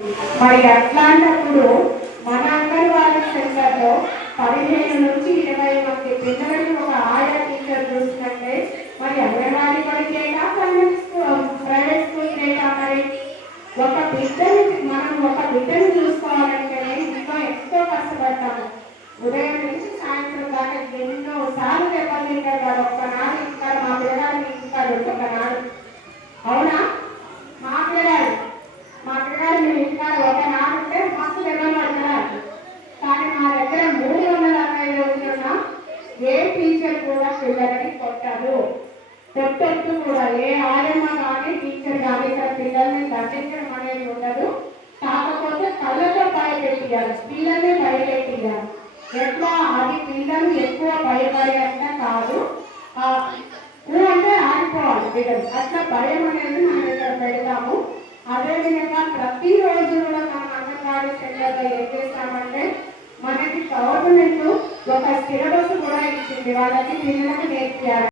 మరి అట్లాంటప్పుడు మన అంగన్వాడీ సెంటర్లో 15 నుంచి 20 మంది పిల్లలకి ఒక ఆయా టీచర్ చూసినట్టే మరి అంగన్వాడీ పడికేటా ప్రైవేట్ స్కూల్ కేటా మరి ఒక బిడ్డని చూసుకోవాలంటేనే ఇంట్లో ఎంతో కష్టపడతాము. ఉదయం నుంచి సాయంత్రం దాకా ఎన్నో సార్లు దెబ్బలు తింటారు. వాడు ఒక్కనాడు ఇంటారు, మా పిల్లగాడిని ఇంటారు ఒకనాడు. అవునా? మా పిల్లగాడు మీరు ఇంటారు ఒకనాడు ఉంటే మస్తు దెబ్బలు పడతారు. కానీ మా దగ్గర 360 రోజులున్న ఏ టీచర్ కూడా పిల్లలని కొట్టదు. కొట్టొద్దు కూడా. ఏ ఆయమ్మ కానీ టీచర్ కానీ ఇక్కడ పిల్లల్ని దండించడం అనేది ఉండదు. కాకపోతే కళ్ళతో భయపెట్టియాలి, పిల్లల్ని భయపెట్టియాలి. ఎట్లా అది పిల్లలు ఎక్కువ భయపడే అంటే కాదు, అంటే ఆడిపోవాలి పిల్లలు. అట్లా భయం అనేది మనం ఇక్కడ పెడతాము. అదేవిధంగా ప్రతిరోజు కూడా మనం అంగన్వాడీ సెంటర్లో ఏం చేస్తామంటే మనకి గవర్నమెంట్ ఒక సిలబస్ కూడా ఇచ్చింది, వాళ్ళకి పిల్లలకు నేర్పించాలి.